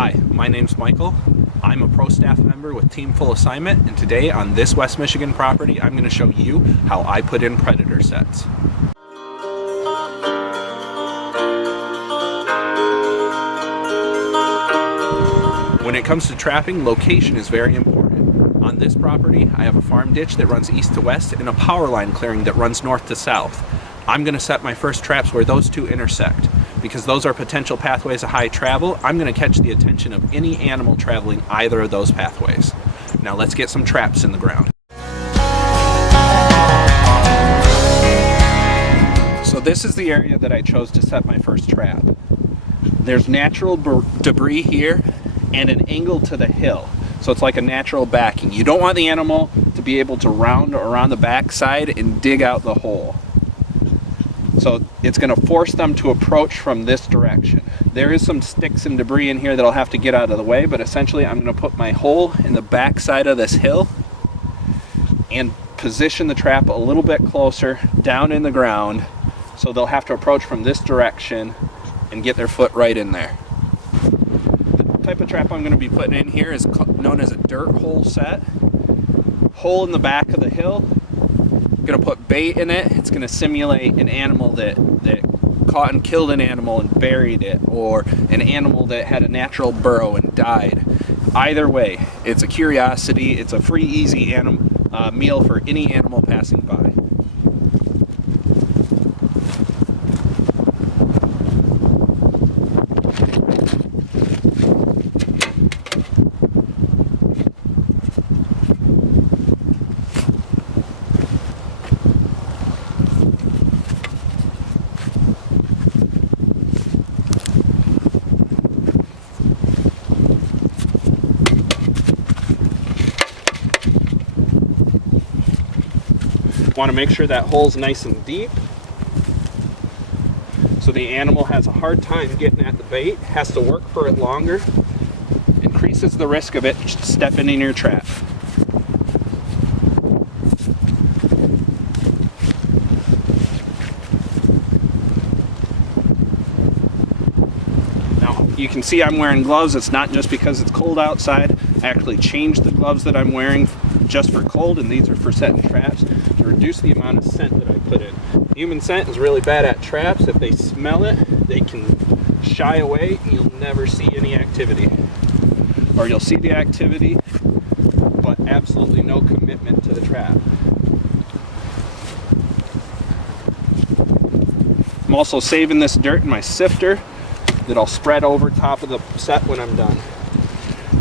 Hi, my name's Michael. I'm a pro staff member with Team Full Assignment, and today on this West Michigan property, I'm going to show you how I put in predator sets. When it comes to trapping, location is very important. On this property, I have a farm ditch that runs east to west and a power line clearing that runs north to south. I'm going to set my first traps where those two intersect. Because those are potential pathways of high travel, I'm going to catch the attention of any animal traveling either of those pathways. Now let's get some traps in the ground. So this is the area that I chose to set my first trap. There's natural debris here and an angle to the hill. So it's like a natural backing. You don't want the animal to be able to round around the backside and dig out the hole. So it's going to force them to approach from this direction. There is some sticks and debris in here that I'll have to get out of the way, but essentially I'm going to put my hole in the back side of this hill and position the trap a little bit closer down in the ground so they'll have to approach from this direction and get their foot right in there. The type of trap I'm going to be putting in here is known as a dirt hole set. Hole in the back of the hill. I'm going to put bait in it. It's going to simulate an animal that caught and killed an animal and buried it, or an animal that had a natural burrow and died. Either way, it's a curiosity. It's a free, easy meal for any animal passing by. Want to make sure that hole's nice and deep so the animal has a hard time getting at the bait, has to work for it longer, increases the risk of it stepping in your trap. Now you can see I'm wearing gloves. It's not just because it's cold outside. I actually changed the gloves that I'm wearing just for cold, and these are for setting traps to reduce the amount of scent that I put in. Human scent is really bad at traps. If they smell it, they can shy away and you'll never see any activity. Or you'll see the activity, but absolutely no commitment to the trap. I'm also saving this dirt in my sifter that I'll spread over top of the set when I'm done.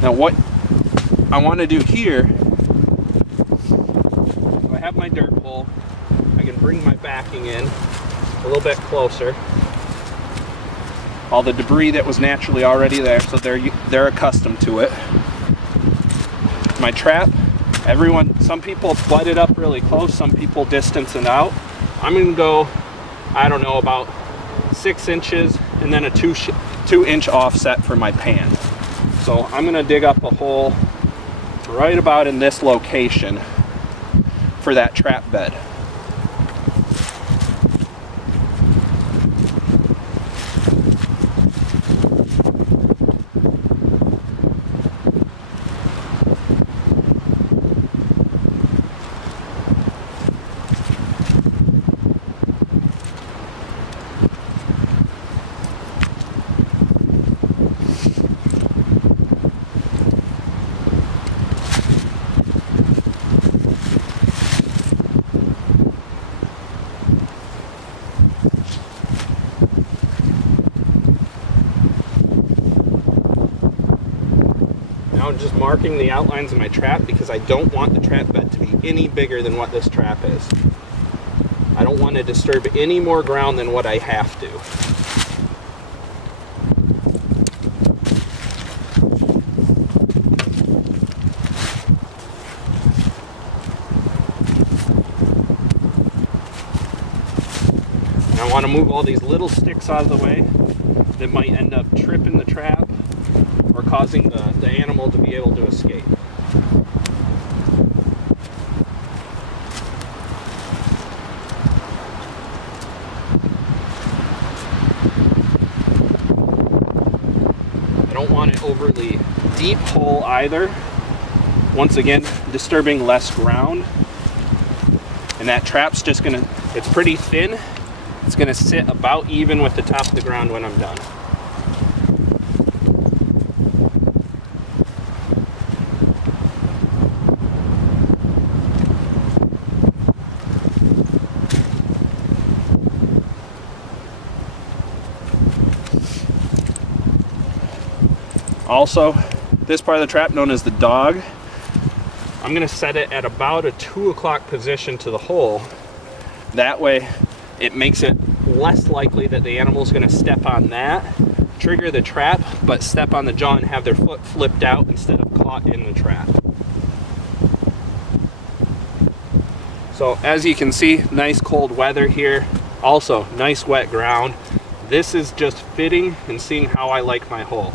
Now what I want to do here, I have my dirt hole, I can bring my backing in a little bit closer. All the debris that was naturally already there, so they're accustomed to it. My trap, some people flood it up really close, some people distance it out. I'm going to go, I don't know, about 6 inches and then a 2-inch offset for my pan. So I'm going to dig up a hole right about in this location for that trap bed. I'm just marking the outlines of my trap because I don't want the trap bed to be any bigger than what this trap is. I don't want to disturb any more ground than what I have to. And I want to move all these little sticks out of the way that might end up tripping the trap or causing the animal to be able to escape. don't want an overly deep hole either. Once again, disturbing less ground. And that trap's just gonna, it's pretty thin. It's gonna sit about even with the top of the ground when I'm done. Also, this part of the trap, known as the dog, I'm gonna set it at about a 2 o'clock position to the hole. That way, it makes it less likely that the animal's gonna step on that, trigger the trap, but step on the jaw and have their foot flipped out instead of caught in the trap. So as you can see, nice cold weather here. Also, nice wet ground. This is just fitting and seeing how I like my hole.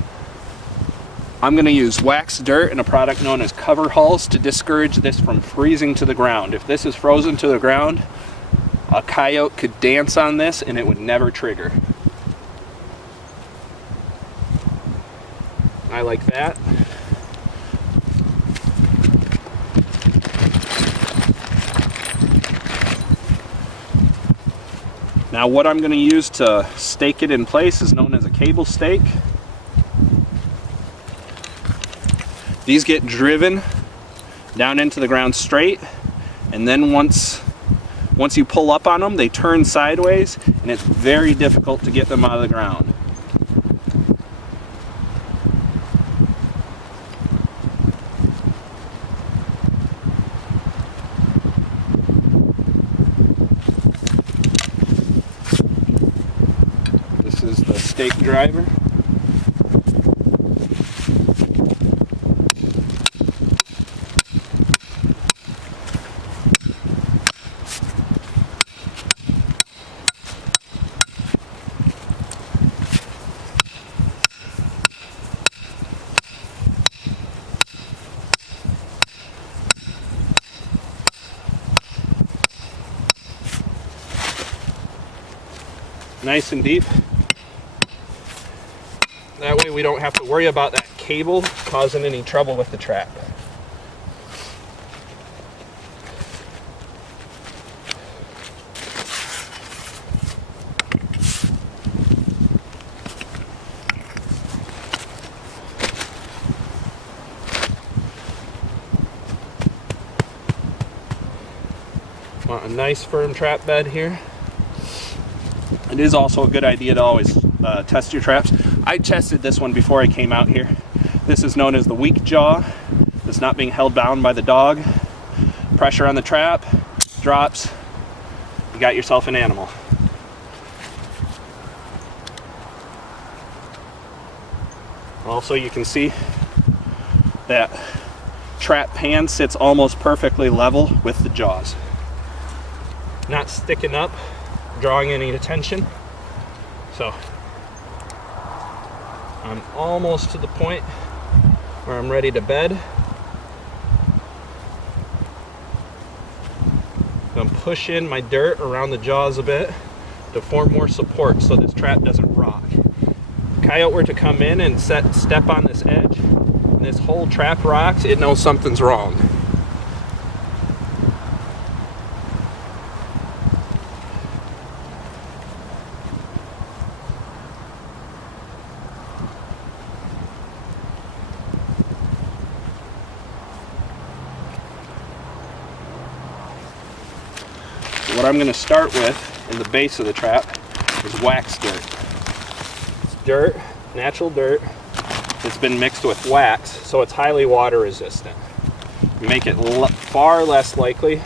I'm going to use wax dirt and a product known as cover hulls to discourage this from freezing to the ground. If this is frozen to the ground, a coyote could dance on this and it would never trigger. I like that. Now what I'm going to use to stake it in place is known as a cable stake. These get driven down into the ground straight, and then once you pull up on them, they turn sideways, and it's very difficult to get them out of the ground. This is the stake driver. Nice and deep. That way we don't have to worry about that cable causing any trouble with the trap. Want a nice firm trap bed here. It is also a good idea to always test your traps. I tested this one before I came out here. This is known as the weak jaw. It's not being held down by the dog. Pressure on the trap, drops, you got yourself an animal. Also, you can see that trap pan sits almost perfectly level with the jaws. Not sticking up, drawing any attention. So I'm almost to the point where I'm ready to bed. I'm push in my dirt around the jaws a bit to form more support so this trap doesn't rock. If a coyote were to come in and step on this edge and this whole trap rocks, it knows something's wrong. What I'm going to start with in the base of the trap is wax dirt. It's dirt, natural dirt, that's been mixed with wax, so it's highly water resistant. Make it far less likely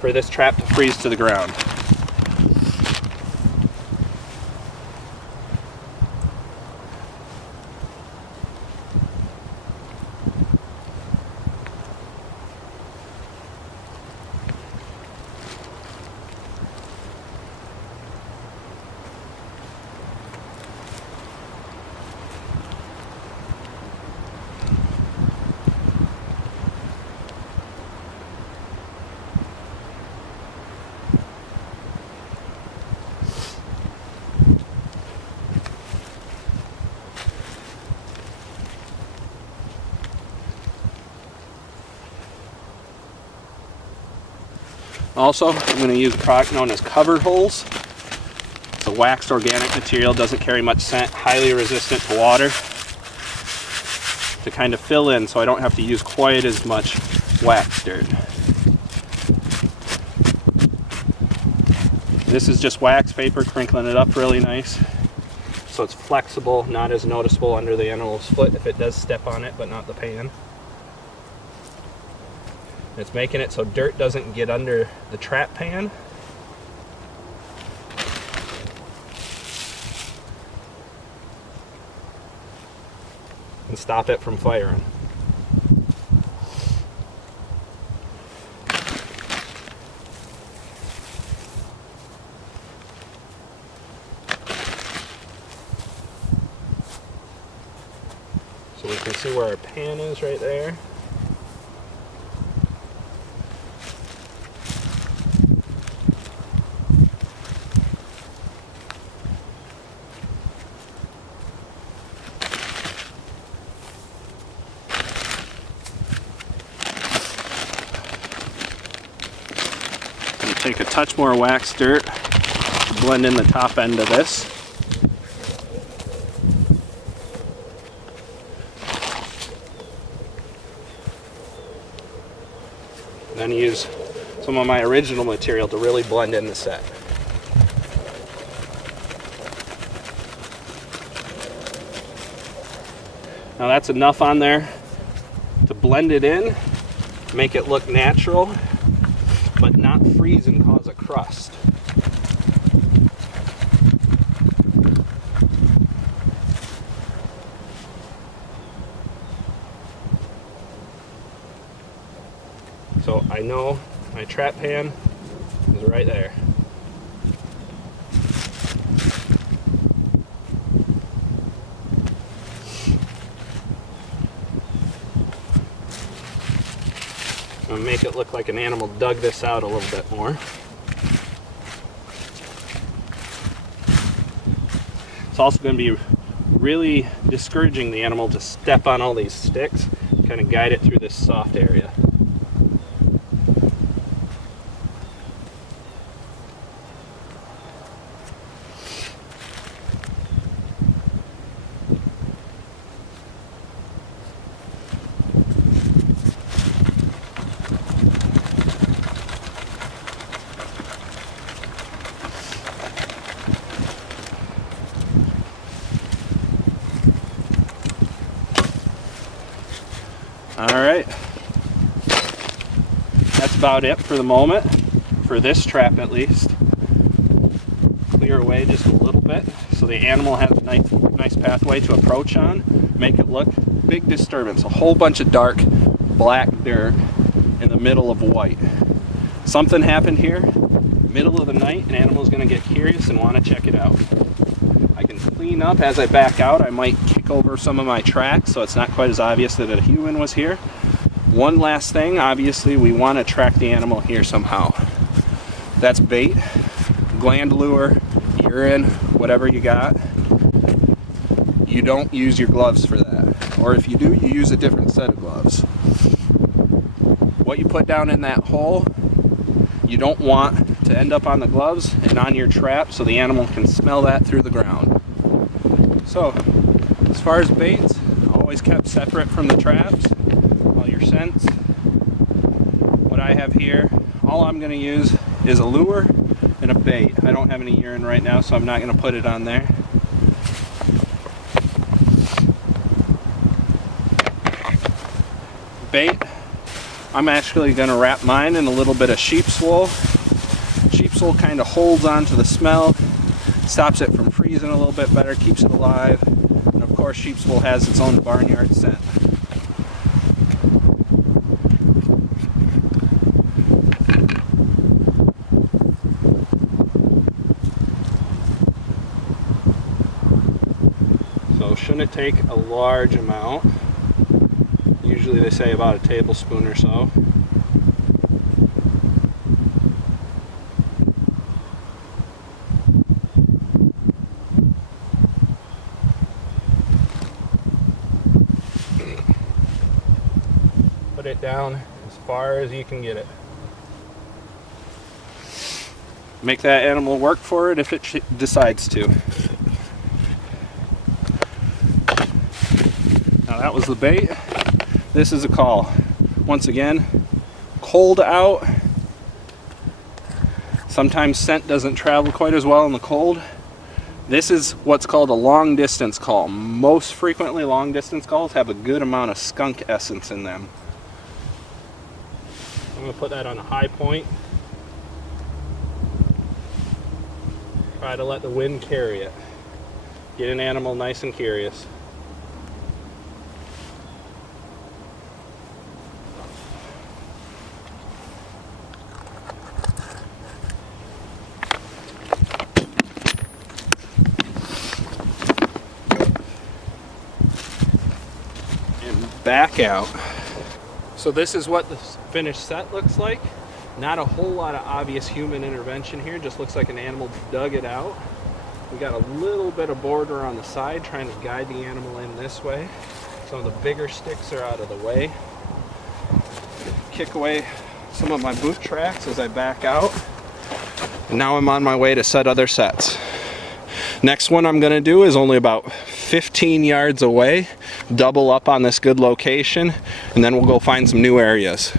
for this trap to freeze to the ground. Also, I'm going to use a product known as cover holes. It's a waxed organic material, doesn't carry much scent, highly resistant to water, to kind of fill in so I don't have to use quite as much wax dirt. This is just wax paper, crinkling it up really nice so it's flexible, not as noticeable under the animal's foot if it does step on it, but not the pan. It's making it so dirt doesn't get under the trap pan. And stop it from firing. So we can see where our pan is right there. Take a touch more wax dirt to blend in the top end of this. Then use some of my original material to really blend in the set. Now that's enough on there to blend it in, make it look natural, but not freeze and cause a crust. So I know my trap pan is right there. I'm gonna make it look like an animal dug this out a little bit more. It's also going to be really discouraging the animal to step on all these sticks, kind of guide it through this soft area. Alright, that's about it for the moment, for this trap at least. Clear away just a little bit so the animal has a nice pathway to approach on. Make it look big disturbance, a whole bunch of dark black dirt in the middle of white. Something happened here, middle of the night, an animal's going to get curious and want to check it out. I can clean up as I back out. I might kick over some of my tracks so it's not quite as obvious that a human was here. One last thing, obviously we want to track the animal here somehow. That's bait, gland lure, urine, whatever you got. You don't use your gloves for that. Or if you do, you use a different set of gloves. What you put down in that hole, you don't want to end up on the gloves and on your trap so the animal can smell that through the ground. So, as far as baits, always kept separate from the traps. All your scents. What I have here, all I'm going to use is a lure and a bait. I don't have any urine right now, so I'm not going to put it on there. Bait, I'm actually going to wrap mine in a little bit of sheep's wool. Sheep's wool kind of holds onto the smell, stops it from freezing a little bit better, keeps it alive, and of course sheep's wool has its own barnyard scent. So shouldn't take a large amount. Usually they say about a tablespoon or so. Put it down as far as you can get it. Make that animal work for it if it decides to. Now that was the bait. This is a call. Once again, cold out. Sometimes scent doesn't travel quite as well in the cold. This is what's called a long distance call. Most frequently long distance calls have a good amount of skunk essence in them. I'm going to put that on a high point. Try to let the wind carry it. Get an animal nice and curious. Back out. So this is what the finished set looks like. Not a whole lot of obvious human intervention here, just looks like an animal dug it out. We got a little bit of border on the side trying to guide the animal in this way. Some of the bigger sticks are out of the way. Kick away some of my boot tracks as I back out. And now I'm on my way to set other sets. Next one I'm gonna do is only about 15 yards away, double up on this good location, and then we'll go find some new areas.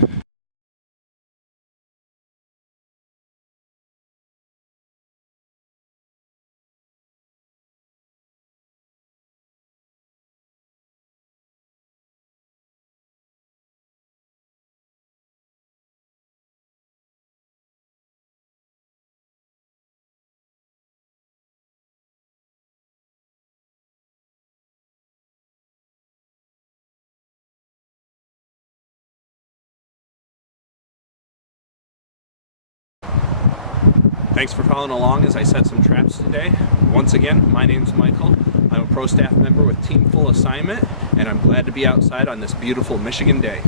Thanks for following along as I set some traps today. Once again, my name's Michael. I'm a pro staff member with Team Full Assignment, and I'm glad to be outside on this beautiful Michigan day.